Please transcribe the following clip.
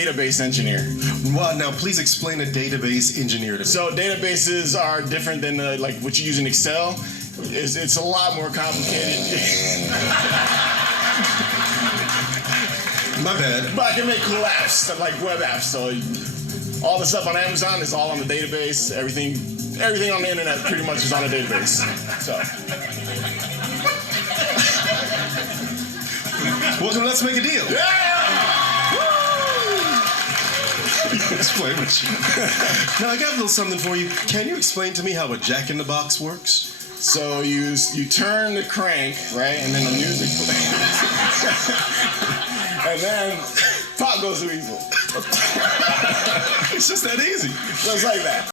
database engineer. Well, now please explain a database engineer to me. So databases are different than like what you use in Excel. It's a lot more complicated. My bad. But I can make cool apps, stuff like web apps. So all the stuff on Amazon is all on the database. Everything on the internet pretty much is on a database. So. Well, then let's make a deal. Yeah! Explain what you. Now I got a little something for you. Can you explain to me how a jack-in-the-box works? So you turn the crank, right, and then the music plays. And then pop goes to weasel. It's just that easy. Just like that.